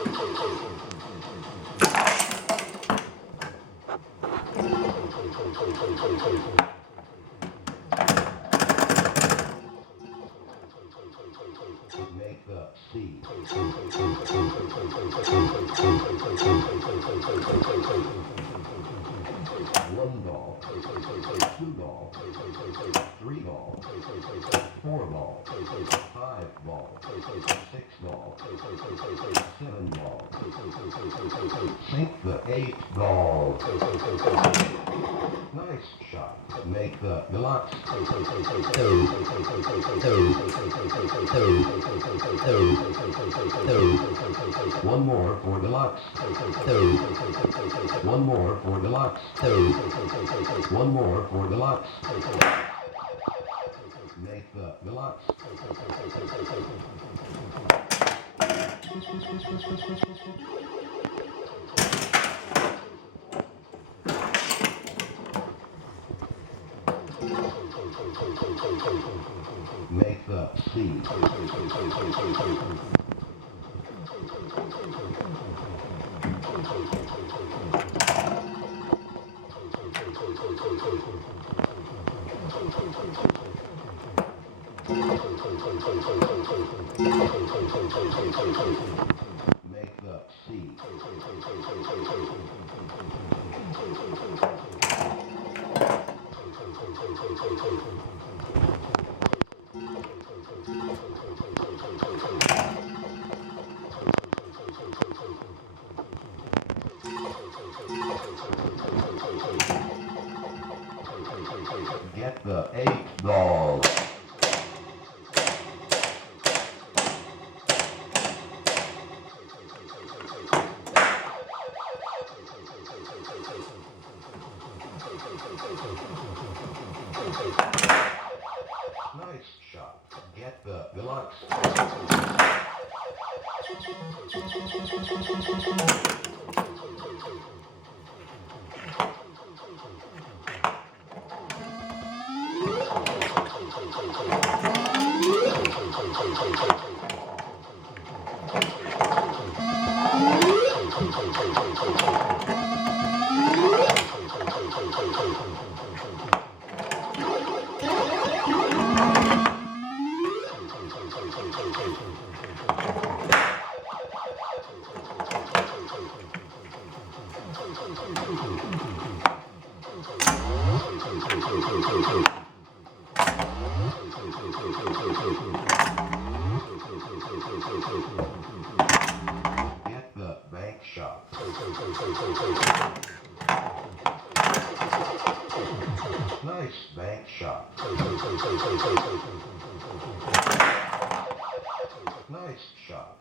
Make the C. One ball, two ball, three ball, four ball, five ball, six ball, seven ball. Sink the eight ball. Nice shot. Make the deluxe. One more for deluxe. One more for deluxe. One more for deluxe. Make the deluxe. Make the C. Make the C. Get the eight ball. Nice shot. Get the deluxe. Get the bank shot. Nice bank shot. Nice shot.